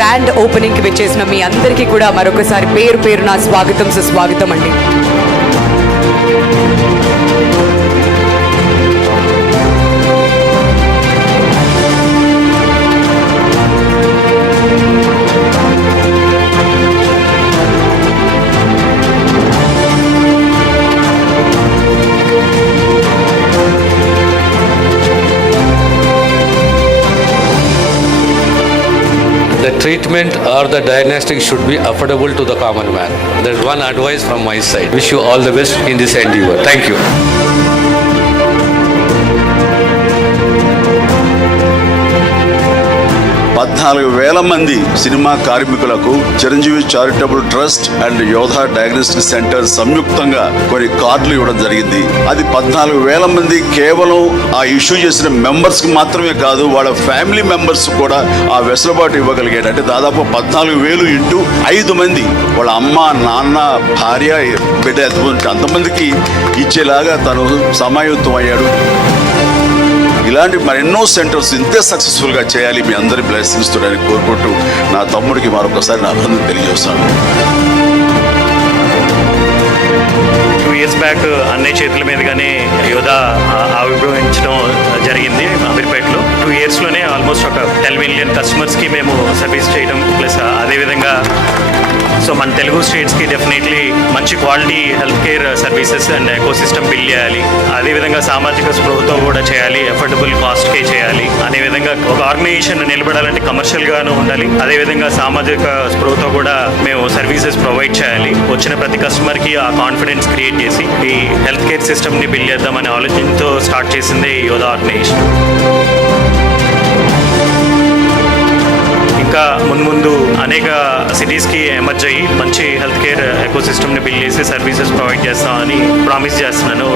Grand ఓపెనింగ్కి విచ్చేసిన మీ అందరికీ కూడా మరొకసారి పేరు పేరున స్వాగతం సుస్వాగతం అండి. The treatment or the diagnostic should be affordable to the common man. That's one advice from my side. Wish you all the best in this endeavor. Thank you. 14,000 మంది సినిమా కార్మికులకు చిరంజీవి చారిటబుల్ ట్రస్ట్ అండ్ యోధా diagnostic centre సంయుక్తంగా కొన్ని కార్డులు ఇవ్వడం జరిగింది. అది 14,000 మంది కేవలం ఆ ఇష్యూ చేసిన మెంబర్స్ కి మాత్రమే కాదు, వాళ్ళ ఫ్యామిలీ మెంబర్స్ కూడా ఆ వెసులుబాటు ఇవ్వగలిగాడు. అంటే దాదాపు 14,000 ఇంటూ 5 మంది వాళ్ళ అమ్మ, నాన్న, భార్య, బిడ్డ అంతమందికి ఇచ్చేలాగా తను సమాయుత్తం అయ్యాడు. ఇలాంటి మరెన్నో సెంటర్స్ ఇంతే సక్సెస్ఫుల్గా చేయాలి, మీ అందరి బ్లెస్సింగ్స్ తోడని కోరుకుంటూ నా తమ్ముడికి మరొకసారి నా అభినందన తెలియజేస్తాను. 2 years బ్యాక్ అన్నయ్య చేతుల మీదుగానే యోధా ఆవిర్భవించడం జరిగింది అమీర్పేటలో. 2 yearsలోనే ఆల్మోస్ట్ ఒక 10 million కస్టమర్స్కి మేము సర్వీస్ చేయడం, ప్లస్ అదేవిధంగా సో మన తెలుగు స్టేట్స్కి డెఫినెట్లీ మంచి quality health care services and ecosystem build చేయాలి. అదేవిధంగా సామాజిక స్పృహతో కూడా చేయాలి, అఫోర్డబుల్ కాస్ట్కే చేయాలి. అనే విధంగా ఒక ఆర్గనైజేషన్ నిలబడాలంటే కమర్షియల్గాను ఉండాలి, అదేవిధంగా సామాజిక స్పృహతో కూడా మేము సర్వీసెస్ ప్రొవైడ్ చేయాలి. వచ్చిన ప్రతి కస్టమర్కి ఆ కాన్ఫిడెన్స్ క్రియేట్ చేసి ఈ హెల్త్ కేర్ సిస్టమ్ని బిల్డ్ చేద్దామనే ఆలోచనతో స్టార్ట్ చేసింది యోధా ఆర్గనైజేషన్. ఇంకా ముందు అనేక సిటీస్కి ఎమర్జ్ అయ్యి మంచి హెల్త్ కేర్ ఎకోసిస్టమ్ని బిల్డ్ చేసి సర్వీసెస్ ప్రొవైడ్ చేస్తామని ప్రామిస్ చేస్తున్నాను.